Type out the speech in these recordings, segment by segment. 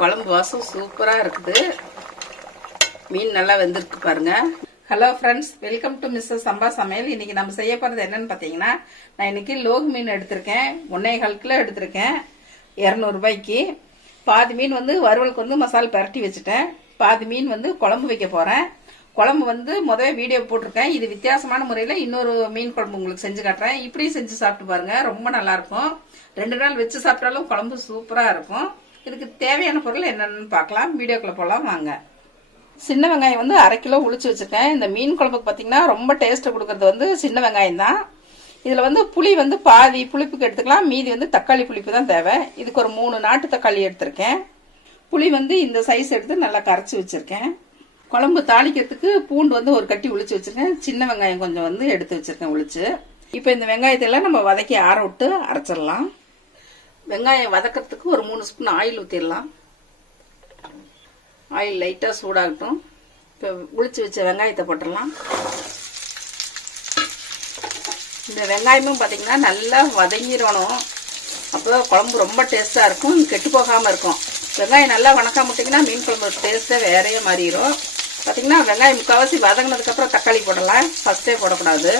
குழம்பு வாசம் சூப்பராக இருக்குது. மீன் நல்லா வெந்திருக்கு பாருங்க. Hello friends, welcome to mister சம்பா சமையல். இன்னைக்கு நம்ம செய்ய போகிறது என்னன்னு பார்த்தீங்கன்னா, நான் இன்னைக்கு லோகு மீன் எடுத்திருக்கேன். 1.25 கிலோ எடுத்திருக்கேன் 200 ரூபாய்க்கு. பாதி மீன் வந்து வறுவலுக்கு வந்து மசாலா பரட்டி வச்சுட்டேன். பாதி மீன் வந்து குழம்பு வைக்க போகிறேன். குழம்பு வந்து முதவே வீடியோ போட்டிருக்கேன். இது வித்தியாசமான முறையில் இன்னொரு மீன் குழம்பு உங்களுக்கு செஞ்சு காட்டுறேன். இப்படியும் செஞ்சு சாப்பிட்டு பாருங்க, ரொம்ப நல்லா இருக்கும். 2 நாள் வச்சு சாப்பிட்டாலும் குழம்பு சூப்பராக இருக்கும். இதுக்கு தேவையான பொருள் என்னென்னு பார்க்கலாம். வீடியோக்குள்ள போகலாம் வாங்க. சின்ன வெங்காயம் வந்து 1/2 கிலோ உளிச்சு வச்சுருக்கேன். இந்த மீன் குழம்புக்கு பார்த்தீங்கன்னா ரொம்ப டேஸ்ட்டை கொடுக்கறது வந்து சின்ன வெங்காயம் தான். இதில் வந்து புளி வந்து பாதி புளிப்புக்கு எடுத்துக்கலாம், மீதி வந்து தக்காளி புளிப்பு தான் தேவை. இதுக்கு ஒரு 3 நாட்டு தக்காளி எடுத்திருக்கேன். புளி வந்து இந்த சைஸ் எடுத்து நல்லா கரைச்சி வச்சுருக்கேன். குழம்பு தாளிக்கிறதுக்கு பூண்டு வந்து ஒரு கட்டி உளிச்சு வச்சுருக்கேன். சின்ன வெங்காயம் கொஞ்சம் வந்து எடுத்து வச்சுருக்கேன் உளிச்சு. இப்போ இந்த வெங்காயத்தெல்லாம் நம்ம வதக்கி ஆற விட்டு அரைச்சிடலாம். வெங்காயம் வதக்கிறதுக்கு ஒரு 3 ஸ்பூன் ஆயில் ஊற்றிடலாம். ஆயில் லைட்டாக சூடாகட்டும். இப்போ உளிச்சு வச்ச வெங்காயத்தை போட்டுடலாம். இந்த வெங்காயமும் பார்த்தீங்கன்னா நல்லா வதங்கிடணும். அப்போ குழம்பு ரொம்ப டேஸ்ட்டாக இருக்கும், கெட்டு போகாமல் இருக்கும். வெங்காயம் நல்லா வணக்காம விட்டிங்கன்னா மீன் குழம்பு டேஸ்ட்டே வேறையே மாறிடும். பார்த்தீங்கன்னா வெங்காயம் முக்கால்வாசி வதங்கினதுக்கப்புறம் தக்காளி போடலாம், ஃபஸ்ட்டே போடக்கூடாது.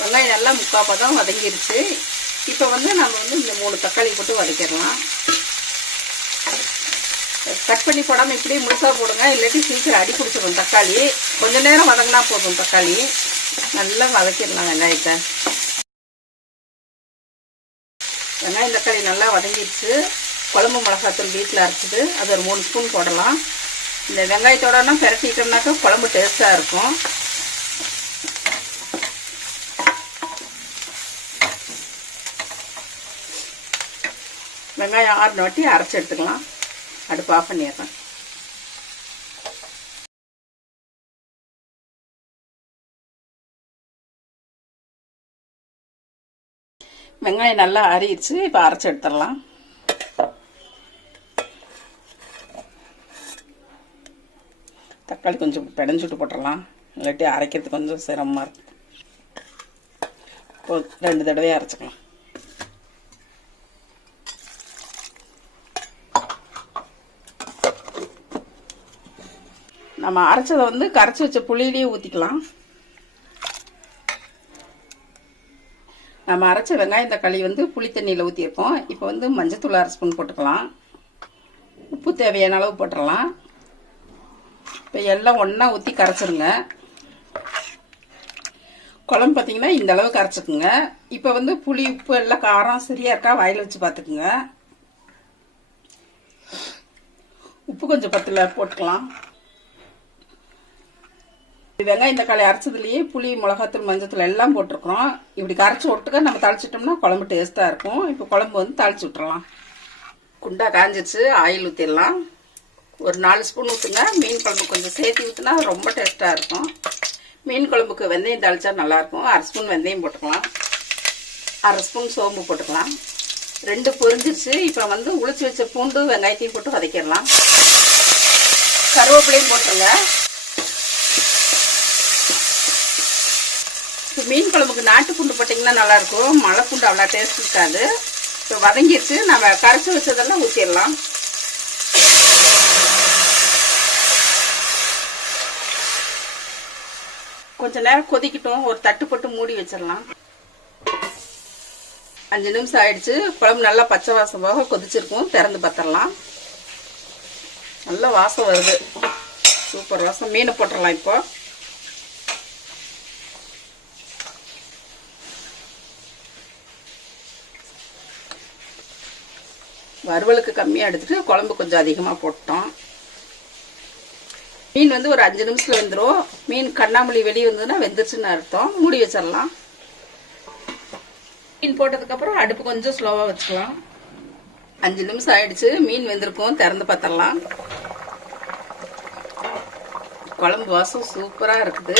வெங்காயம் நல்லா முக்கால் பதம் வதங்கிருச்சு. இப்போ வந்து நம்ம வந்து இந்த 3 தக்காளி போட்டு வதக்கிடலாம். கட் பண்ணி போடாமல் இப்படியே முழுசாக போடுங்க, இல்லாட்டி சீக்கிரம் அடி பிடிச்சிடும் தக்காளி. கொஞ்ச நேரம் வதங்கினா போதும். தக்காளி நல்லா வதக்கிடலாம் வெங்காயத்தை. வெங்காயம் தக்காளி நல்லா வதங்கிடுச்சு. குழம்பு மிளகாத்தூள் வீட்டில் அரைச்சிது, அது ஒரு 3 ஸ்பூன் போடலாம். இந்த வெங்காயத்தோடனா பிரட்டிட்டோம்னாக்கா குழம்பு டேஸ்ட்டாக இருக்கும். வெங்காயம் ஆறினோட்டி அரைச்சி எடுத்துக்கலாம். அடுப்பு ஆஃப் பண்ணிடுறேன். வெங்காயம் நல்லா அரிச்சு இப்போ அரைச்சி எடுத்துடலாம். தக்காளி கொஞ்சம் பிடைஞ்சுட்டு போட்டுடலாம், இல்லாட்டி அரைக்கிறது கொஞ்சம் சிரமமாக இருக்கும். இப்போ 2 தடவையாக அரைச்சிக்கலாம். நம்ம அரைச்சதை வந்து கரைச்சி வச்ச புளியிலேயே ஊற்றிக்கலாம். நம்ம அரைச்ச வெங்காயம் தக்காளி வந்து புளி தண்ணியில் ஊற்றிருக்கோம். இப்போ வந்து மஞ்சத்தூள் 1/2 ஸ்பூன் போட்டுக்கலாம். உப்பு தேவையான அளவு போட்டுடலாம். இப்போ எல்லாம் ஒன்றா ஊற்றி கரைச்சிருங்க. குழம்பு பார்த்தீங்கன்னா இந்த அளவு கரைச்சிக்குங்க. இப்போ வந்து புளி உப்பு எல்லாம் காரம் சரியாக இருக்கா வாயில் வச்சு பார்த்துக்குங்க. உப்பு கொஞ்சம் பத்தல போட்டுக்கலாம். வெங்காயம் தக்காளி அரைச்சதுலேயே புளி மிளகாத்தூள் மஞ்சத்தூள் எல்லாம் போட்டிருக்கிறோம். இப்படி கரைச்சி விட்டுக்க நம்ம தாளிச்சிட்டோம்னா குழம்பு டேஸ்ட்டாக இருக்கும். இப்போ குழம்பு வந்து தாளிச்சு விட்டுறலாம். குண்டா காஞ்சிச்சு, ஆயில் ஊற்றிடலாம். ஒரு 4 ஸ்பூன் ஊற்றுங்க. மீன் குழம்பு கொஞ்சம் சேர்த்து ஊற்றினா ரொம்ப டேஸ்ட்டாக இருக்கும். மீன் குழம்புக்கு வெந்தயம் தாளிச்சா நல்லாயிருக்கும். 1/2 ஸ்பூன் வெந்தயம் போட்டுக்கலாம். 1/2 ஸ்பூன் சோம்பு போட்டுக்கலாம். 2 பொரிஞ்சிருச்சு. இப்போ வந்து உளிச்சு வச்ச பூண்டு வெங்காயத்தையும் போட்டு வதக்கிடலாம். கருவேப்பிலையும் போட்டுருங்க. இப்போ மீன் குழம்புக்கு நாட்டு பூண்டு போட்டிங்கன்னா நல்லாயிருக்கும், மலை பூண்டு அவ்வளோ டேஸ்ட் இருக்காது. இப்போ வதங்கிடுச்சு. நம்ம கரைச்சி வச்சதெல்லாம் ஊற்றிடலாம். கொஞ்ச நேரம் கொதிக்கட்டும். ஒரு தட்டு போட்டு மூடி வச்சிடலாம். 5 நிமிஷம் ஆயிடுச்சு. குழம்பு நல்லா பச்சை வாசம் போக கொதிச்சிருக்கும். திறந்து பார்த்துடலாம். நல்ல வாசம் வருது, சூப்பர் வாசம். மீனை போட்டுடலாம். இப்போ வறுவலுக்கு கம்மியாக எடுத்துட்டு குழம்பு கொஞ்சம் அதிகமாக போட்டோம். மீன் வந்து ஒரு 5 நிமிஷத்தில் வெந்துடும். மீன் கண்ணாமூலி வெளியே வந்ததுன்னா வெந்துருச்சுன்னு அர்த்தம். மூடி வச்சிடலாம். மீன் போட்டதுக்கப்புறம் அடுப்பு கொஞ்சம் ஸ்லோவாக வச்சுக்கலாம். 5 நிமிஷம் ஆயிடுச்சு. மீன் வெந்திருக்கும். திறந்து பார்த்துடலாம். குழம்பு வாசம் சூப்பராக இருக்குது.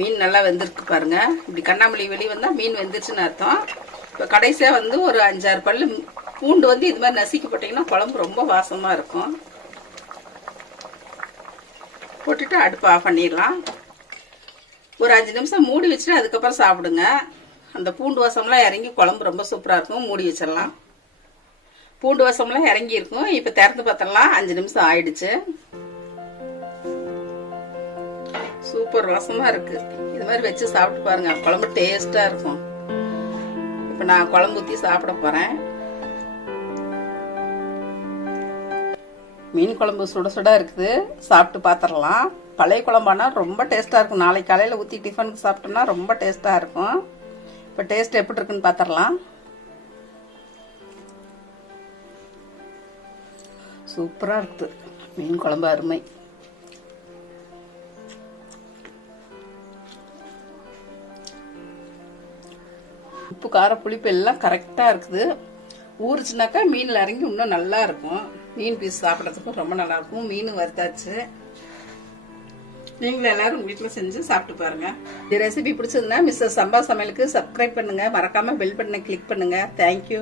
மீன் நல்லா வெந்திருக்கு பாருங்க. இப்படி கண்ணாமூலி வெளியே வந்தால் மீன் வெந்துருச்சுன்னு அர்த்தம். இப்போ கடைசியாக வந்து ஒரு 5-6 பல்லு பூண்டு வந்து இது மாதிரி நசுக்கி போட்டிங்கன்னா குழம்பு ரொம்ப வாசமாக இருக்கும். போட்டுட்டு அடுப்பு ஆஃப் பண்ணிடலாம். ஒரு 5 நிமிஷம் மூடி வச்சுட்டு அதுக்கப்புறம் சாப்பிடுங்க. அந்த பூண்டு வாசம்லாம் இறங்கி குழம்பு ரொம்ப சூப்பராக இருக்கும். மூடி வச்சிடலாம். பூண்டு வாசம்லாம் இறங்கி இருக்கும். இப்போ திறந்து பார்த்தலாம். 5 நிமிஷம் ஆயிடுச்சு. சூப்பர் வாசமா இருக்கு. இது மாதிரி வச்சு சாப்பிட்டு பாருங்க. குழம்பு டேஸ்டா இருக்கும். இப்போ நான் குழம்பு ஊற்றி சாப்பிட போறேன். மீன் குழம்பு சுட சுட இருக்குது. சாப்பிட்டு பார்த்துடலாம். பழைய குழம்பானா ரொம்ப டேஸ்டா இருக்கும். நாளைக்கு காலையில் ஊற்றி டிஃபனுக்கு சாப்பிட்டோம்னா ரொம்ப டேஸ்டா இருக்கும். இப்போ டேஸ்ட் எப்படி இருக்குன்னு பார்த்துடலாம். சூப்பராக இருக்குது. மீன் குழம்பு அருமை. உப்பு கார புளிப்பு எல்லாம் கரெக்டாக இருக்குது. ஊறுச்சுனாக்கா மீனில் இறங்கி இன்னும் நல்லா இருக்கும். மீன் பீஸ் சாப்பிட்றதுக்கும் ரொம்ப நல்லா இருக்கும். மீன் வறுத்தாச்சு. நீங்களும் எல்லாரும் உங்க வீட்டில் செஞ்சு சாப்பிட்டு பாருங்க. இந்த ரெசிபி பிடிச்சதுன்னா மிஸ்ஸஸ் சம்பா சமையலுக்கு சப்ஸ்கிரைப் பண்ணுங்க. மறக்காம பெல் பட்டனை கிளிக் பண்ணுங்க. தேங்க்யூ.